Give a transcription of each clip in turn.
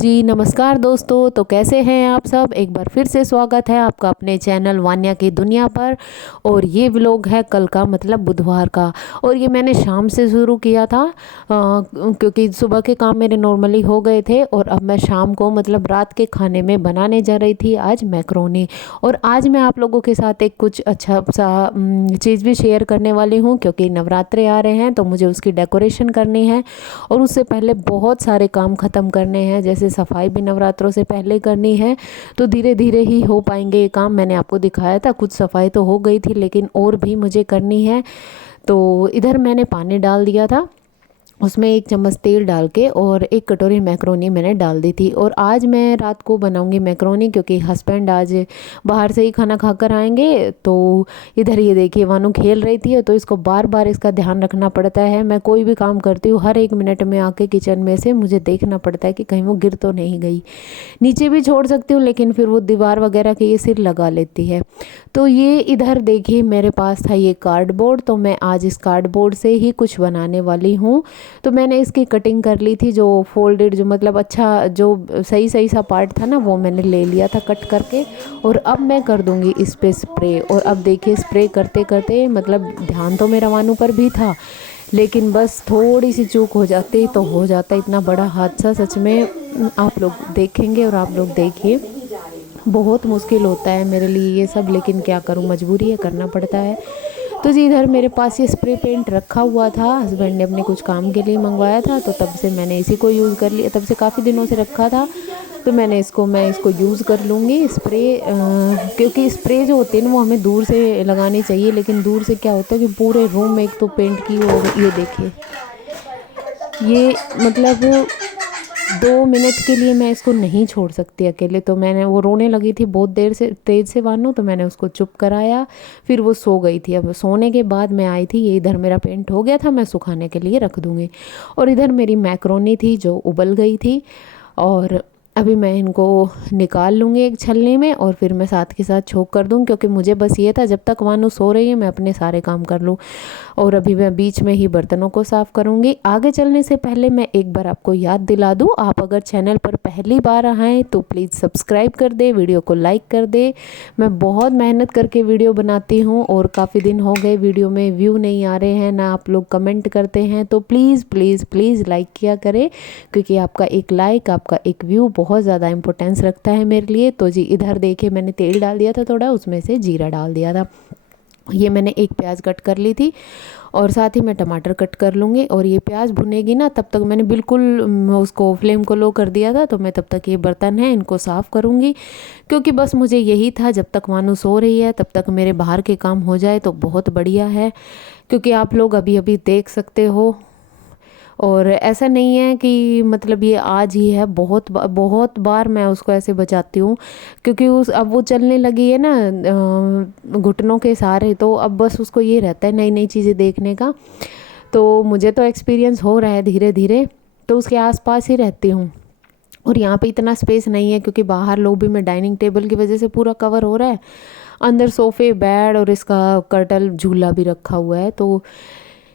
जी नमस्कार दोस्तों। तो कैसे हैं आप सब। एक बार फिर से स्वागत है आपका अपने चैनल वान्या की दुनिया पर। और ये व्लॉग है कल का, मतलब बुधवार का। और ये मैंने शाम से शुरू किया था क्योंकि सुबह के काम मेरे नॉर्मली हो गए थे। और अब मैं शाम को मतलब रात के खाने में बनाने जा रही थी आज मैक्रोनी। और आज मैं आप लोगों के साथ एक कुछ अच्छा सा चीज़ भी शेयर करने वाली हूँ, क्योंकि नवरात्रे आ रहे हैं तो मुझे उसकी डेकोरेशन करनी है। और उससे पहले बहुत सारे काम ख़त्म करने हैं, जैसे सफाई भी नवरात्रों से पहले करनी है। तो धीरे धीरे ही हो पाएंगे ये काम। मैंने आपको दिखाया था कुछ सफाई तो हो गई थी, लेकिन और भी मुझे करनी है। तो इधर मैंने पानी डाल दिया था, उसमें 1 चम्मच तेल डाल के और 1 कटोरी मैक्रोनी मैंने डाल दी थी। और आज मैं रात को बनाऊंगी मैक्रोनी, क्योंकि हस्बैंड आज बाहर से ही खाना खाकर आएंगे। तो इधर ये देखिए वानू खेल रही थी, तो इसको बार बार इसका ध्यान रखना पड़ता है। मैं कोई भी काम करती हूँ हर 1 मिनट में आके किचन में से मुझे देखना पड़ता है कि कहीं वो गिर तो नहीं गई। नीचे भी छोड़ सकती हूँ, लेकिन फिर वो दीवार वगैरह के ये सिर लगा लेती है। तो ये इधर देखिए मेरे पास था ये कार्डबोर्ड, तो मैं आज इस कार्डबोर्ड से ही कुछ बनाने वाली हूँ। तो मैंने इसकी कटिंग कर ली थी, जो फोल्डेड, जो मतलब अच्छा जो सही सही सा पार्ट था ना, वो मैंने ले लिया था कट करके। और अब मैं कर दूंगी इस पे स्प्रे। और अब देखिए स्प्रे करते करते मतलब ध्यान तो मेरा वानू पर भी था, लेकिन बस थोड़ी सी चूक हो जाती तो हो जाता इतना बड़ा हादसा। सच में आप लोग देखेंगे और आप लोग देखिए, बहुत मुश्किल होता है मेरे लिए ये सब, लेकिन क्या करूँ, मजबूरी है, करना पड़ता है। तो जी इधर मेरे पास ये स्प्रे पेंट रखा हुआ था, हस्बैंड ने अपने कुछ काम के लिए मंगवाया था, तो तब से मैंने इसी को यूज़ कर लिया। तब से काफ़ी दिनों से रखा था, तो मैं इसको यूज़ कर लूँगी स्प्रे। क्योंकि स्प्रे जो होते हैं ना वो हमें दूर से लगानी चाहिए, लेकिन दूर से क्या होता है कि पूरे रूम में एक तो पेंट की, और ये देखिए ये मतलब 2 मिनट के लिए मैं इसको नहीं छोड़ सकती अकेले। तो मैंने, वो रोने लगी थी बहुत देर से, तेज़ से वानू, तो मैंने उसको चुप कराया। फिर वो सो गई थी। अब सोने के बाद मैं आई थी, ये इधर मेरा पेंट हो गया था, मैं सुखाने के लिए रख दूँगी। और इधर मेरी मैक्रोनी थी जो उबल गई थी, और अभी मैं इनको निकाल लूँगी एक छलनी में, और फिर मैं साथ के साथ छोंक कर दूँ, क्योंकि मुझे बस ये था जब तक वानू सो रही है मैं अपने सारे काम कर लूँ। और अभी मैं बीच में ही बर्तनों को साफ़ करूँगी। आगे चलने से पहले मैं एक बार आपको याद दिला दूँ, आप अगर चैनल पर पहली बार आएँ तो प्लीज़ सब्सक्राइब कर दे, वीडियो को लाइक कर दे। मैं बहुत मेहनत करके वीडियो बनाती हूँ, और काफ़ी दिन हो गए वीडियो में व्यू नहीं आ रहे हैं, ना आप लोग कमेंट करते हैं। तो प्लीज़ प्लीज़ प्लीज़ लाइक किया करें, क्योंकि आपका एक लाइक, आपका एक व्यू बहुत ज़्यादा इंपॉर्टेंस रखता है मेरे लिए। तो जी इधर देखिए मैंने तेल डाल दिया था थोड़ा, उसमें से जीरा डाल दिया था। ये मैंने 1 प्याज कट कर ली थी, और साथ ही मैं टमाटर कट कर लूँगी। और ये प्याज भुनेगी ना, तब तक मैंने बिल्कुल उसको फ्लेम को लो कर दिया था। तो मैं तब तक ये बर्तन है इनको साफ़ करूँगी, क्योंकि बस मुझे यही था जब तक वानू सो रही है तब तक मेरे बाहर के काम हो जाए तो बहुत बढ़िया है। क्योंकि आप लोग अभी अभी देख सकते हो, और ऐसा नहीं है कि मतलब ये आज ही है, बहुत बार मैं उसको ऐसे बचाती हूँ, क्योंकि उस अब वो चलने लगी है ना घुटनों के सहारे। तो अब बस उसको ये रहता है नई नई चीज़ें देखने का। तो मुझे तो एक्सपीरियंस हो रहा है धीरे धीरे, तो उसके आसपास ही रहती हूँ। और यहाँ पे इतना स्पेस नहीं है, क्योंकि बाहर लॉबी में डाइनिंग टेबल की वजह से पूरा कवर हो रहा है, अंदर सोफ़े, बेड और इसका कर्टल झूला भी रखा हुआ है। तो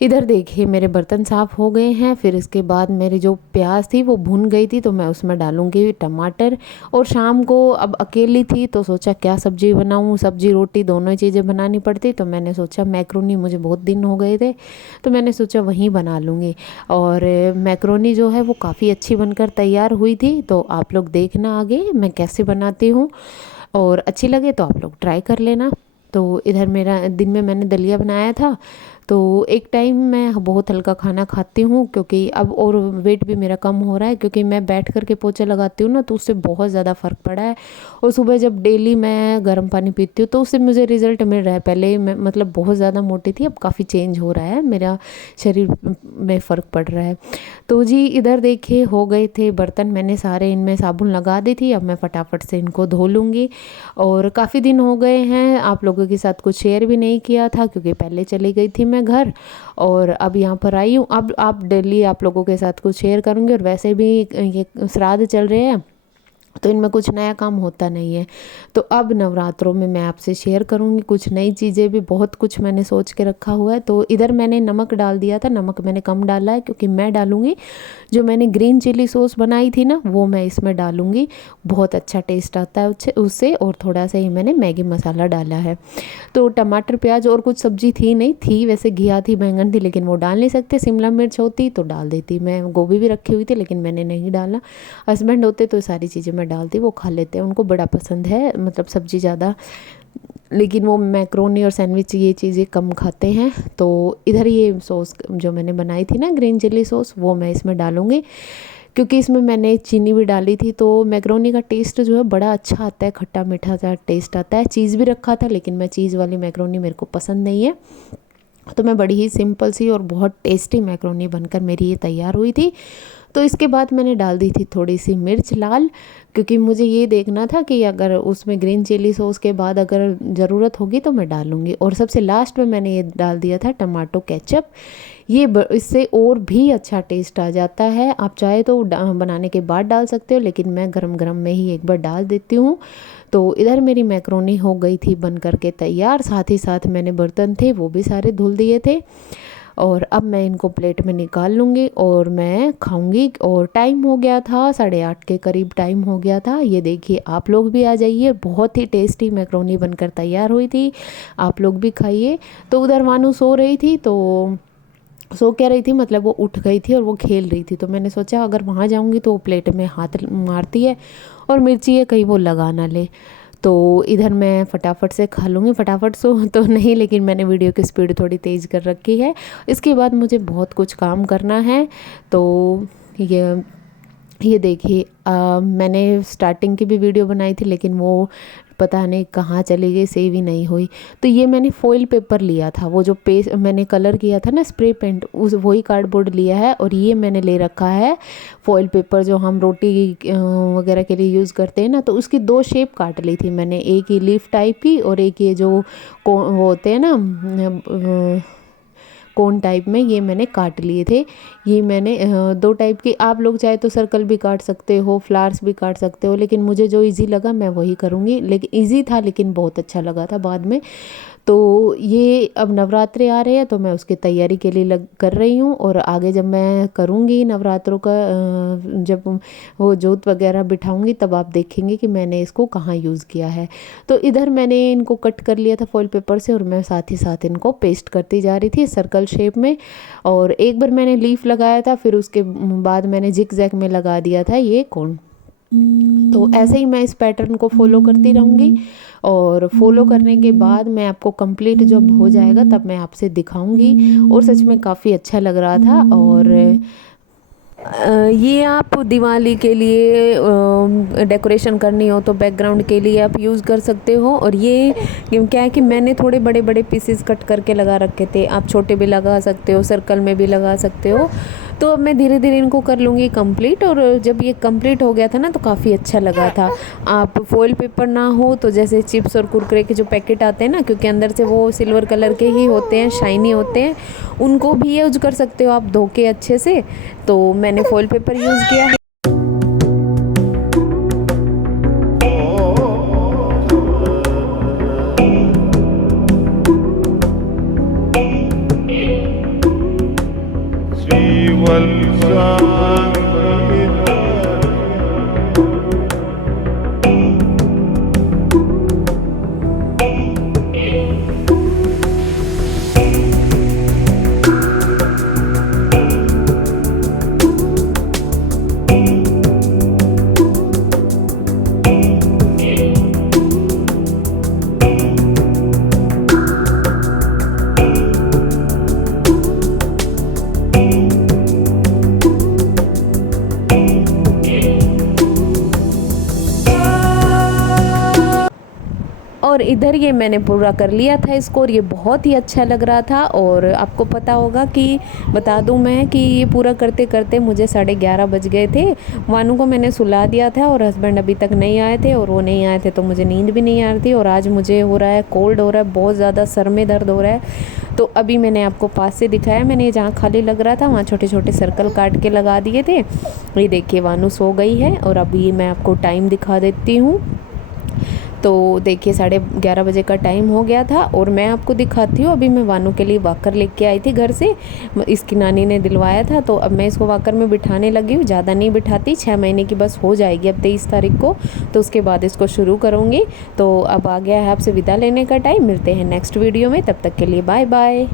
इधर देखिए मेरे बर्तन साफ़ हो गए हैं। फिर इसके बाद मेरी जो प्याज थी वो भुन गई थी, तो मैं उसमें डालूंगी टमाटर। और शाम को अब अकेली थी तो सोचा क्या सब्जी बनाऊं, सब्जी रोटी दोनों ही चीज़ें बनानी पड़ती। तो मैंने सोचा मैक्रोनी, मुझे बहुत दिन हो गए थे, तो मैंने सोचा वहीं बना लूँगी। और मैक्रोनी जो है वो काफ़ी अच्छी बनकर तैयार हुई थी। तो आप लोग देखना आगे मैं कैसे बनाती हूँ, और अच्छी लगे तो आप लोग ट्राई कर लेना। तो इधर मेरा दिन में मैंने दलिया बनाया था। तो एक टाइम मैं बहुत हल्का खाना खाती हूँ, क्योंकि अब और वेट भी मेरा कम हो रहा है, क्योंकि मैं बैठ कर के पोछे लगाती हूँ ना, तो उससे बहुत ज़्यादा फ़र्क पड़ा है। और सुबह जब डेली मैं गर्म पानी पीती हूँ तो उससे मुझे रिज़ल्ट मिल रहा है। पहले मैं मतलब बहुत ज़्यादा मोटी थी, अब काफ़ी चेंज हो रहा है, मेरा शरीर में फ़र्क पड़ रहा है। तो जी इधर देखिए हो गए थे बर्तन, मैंने सारे इनमें साबुन लगा दी थी। अब मैं फटाफट से इनको धो लूँगी। और काफ़ी दिन हो गए हैं, आप लोगों के साथ कुछ शेयर भी नहीं किया था, क्योंकि पहले चली गई थी मैं घर, और अब यहाँ पर आई हूँ। अब आप डेली आप लोगों के साथ कुछ शेयर करूँगी। और वैसे भी ये श्राद्ध चल रहे हैं, तो इनमें कुछ नया काम होता नहीं है। तो अब नवरात्रों में मैं आपसे शेयर करूँगी कुछ नई चीज़ें भी, बहुत कुछ मैंने सोच के रखा हुआ है। तो इधर मैंने नमक डाल दिया था, नमक मैंने कम डाला है क्योंकि मैं डालूँगी जो मैंने ग्रीन चिली सॉस बनाई थी ना, वो मैं इसमें डालूँगी। बहुत अच्छा टेस्ट आता है उससे। और थोड़ा सा ही मैंने मैगी मसाला डाला है। तो टमाटर प्याज और कुछ सब्जी थी नहीं, थी वैसे घिया थी, बैंगन थी, लेकिन वो डाल नहीं सकते। शिमला मिर्च होती तो डाल देती मैं, गोभी भी रखी हुई थी लेकिन मैंने नहीं डाला। हस्बैंड होते तो सारी चीज़ें मैं डालती, वो खा लेते हैं, उनको बड़ा पसंद है मतलब सब्ज़ी ज़्यादा, लेकिन वो मैक्रोनी और सैंडविच ये चीज़ें कम खाते हैं। तो इधर ये सॉस जो मैंने बनाई थी ना ग्रीन चिली सॉस, वो मैं इसमें डालूँगी क्योंकि इसमें मैंने चीनी भी डाली थी। तो मैक्रोनी का टेस्ट जो है बड़ा अच्छा आता है, खट्टा मीठा सा टेस्ट आता है। चीज़ भी रखा था लेकिन मैं चीज़ वाली मैक्रोनी मेरे को पसंद नहीं है, तो मैं बड़ी ही सिंपल सी और बहुत टेस्टी मैक्रोनी बनकर मेरी ये तैयार हुई थी। तो इसके बाद मैंने डाल दी थी थोड़ी सी मिर्च लाल, क्योंकि मुझे ये देखना था कि अगर उसमें ग्रीन चिली सॉस के बाद अगर ज़रूरत होगी तो मैं डालूँगी। और सबसे लास्ट में मैंने ये डाल दिया था टमाटो केचप। ये इससे और भी अच्छा टेस्ट आ जाता है। आप चाहे तो बनाने के बाद डाल सकते हो, लेकिन मैं गरम गरम में ही एक बार डाल देती हूँ। तो इधर मेरी मैक्रोनी हो गई थी बन कर के तैयार। साथ ही साथ मैंने बर्तन थे वो भी सारे धुल दिए थे। और अब मैं इनको प्लेट में निकाल लूँगी और मैं खाऊंगी। और टाइम हो गया था 8:30 के करीब टाइम हो गया था। ये देखिए आप लोग भी आ जाइए, बहुत ही टेस्टी मैक्रोनी बनकर तैयार हुई थी, आप लोग भी खाइए। तो उधर मानू सो रही थी, तो सो क्या रही थी मतलब वो उठ गई थी और वो खेल रही थी। तो मैंने सोचा अगर वहाँ जाऊँगी तो वो प्लेट में हाथ मारती है और मिर्ची है कहीं वो लगा ना ले। तो इधर मैं फटाफट से खा लूँगी, फटाफट सो तो नहीं, लेकिन मैंने वीडियो की स्पीड थोड़ी तेज़ कर रखी है। इसके बाद मुझे बहुत कुछ काम करना है। तो ये देखिए मैंने स्टार्टिंग की भी वीडियो बनाई थी लेकिन वो पता नहीं कहाँ चली गई, सेव ही नहीं हुई। तो ये मैंने फॉइल पेपर लिया था, वो जो पेस्ट मैंने कलर किया था ना स्प्रे पेंट, उस वही कार्डबोर्ड लिया है। और ये मैंने ले रखा है फॉइल पेपर जो हम रोटी वगैरह के लिए यूज़ करते हैं ना। तो उसकी 2 शेप काट ली थी मैंने, एक ये लीफ टाइप की और एक ये जो वो होते हैं ना कोन टाइप में, ये मैंने काट लिए थे। ये मैंने 2 टाइप की, आप लोग चाहे तो सर्कल भी काट सकते हो, फ्लावर्स भी काट सकते हो, लेकिन मुझे जो इजी लगा मैं वही करूँगी। लेकिन इजी था लेकिन बहुत अच्छा लगा था बाद में। तो ये अब नवरात्रे आ रहे हैं तो मैं उसकी तैयारी के लिए कर रही हूँ। और आगे जब मैं करूँगी नवरात्रों का जब वो जोत वगैरह बिठाऊँगी तब आप देखेंगे कि मैंने इसको कहाँ यूज़ किया है। तो इधर मैंने इनको कट कर लिया था फॉइल पेपर से और मैं साथ ही साथ इनको पेस्ट करती जा रही थी सर्कल शेप में। और एक बार मैंने लीफ लगाया था, फिर उसके बाद मैंने जिग जैग में लगा दिया था ये कोन। तो ऐसे ही मैं इस पैटर्न को फॉलो करती रहूँगी। और फॉलो करने के बाद मैं आपको कंप्लीट जब हो जाएगा तब मैं आपसे दिखाऊंगी। और सच में काफ़ी अच्छा लग रहा था। और ये आप दिवाली के लिए डेकोरेशन करनी हो तो बैकग्राउंड के लिए आप यूज़ कर सकते हो। और ये क्या है कि मैंने थोड़े बड़े बड़े पीसेस कट करके लगा रखे थे, आप छोटे भी लगा सकते हो, सर्कल में भी लगा सकते हो। तो अब मैं धीरे धीरे इनको कर लूँगी कंप्लीट। और जब ये कंप्लीट हो गया था ना तो काफ़ी अच्छा लगा था। आप फॉइल पेपर ना हो तो जैसे चिप्स और कुरकुरे के जो पैकेट आते हैं ना, क्योंकि अंदर से वो सिल्वर कलर के ही होते हैं, शाइनी होते हैं, उनको भी यूज़ कर सकते हो आप धो के अच्छे से। तो मैंने फॉइल पेपर यूज़ किया है। और इधर ये मैंने पूरा कर लिया था इसको, और ये बहुत ही अच्छा लग रहा था। और आपको पता होगा कि बता दूं मैं कि ये पूरा करते करते मुझे 11:30 बज गए थे। वानू को मैंने सुला दिया था और हस्बैंड अभी तक नहीं आए थे, और वो नहीं आए थे तो मुझे नींद भी नहीं आ रही थी। और आज मुझे हो रहा है कोल्ड, हो रहा है बहुत ज़्यादा, सर में दर्द हो रहा है। तो अभी मैंने आपको पास से दिखाया, मैंने जहाँ खाली लग रहा था वहाँ छोटे छोटे सर्कल काट के लगा दिए थे। ये देखिए वानू सो गई है। और अभी मैं आपको टाइम दिखा देती हूँ। तो देखिए 11:30 बजे का टाइम हो गया था। और मैं आपको दिखाती हूँ, अभी मैं वानू के लिए वॉकर लेके आई थी घर से, इसकी नानी ने दिलवाया था। तो अब मैं इसको वॉकर में बिठाने लगी हूँ, ज़्यादा नहीं बिठाती, 6 महीने की बस हो जाएगी अब 23 तारीख को, तो उसके बाद इसको शुरू करूँगी। तो अब आ गया है आपसे विदा लेने का टाइम। मिलते हैं नेक्स्ट वीडियो में, तब तक के लिए बाय बाय।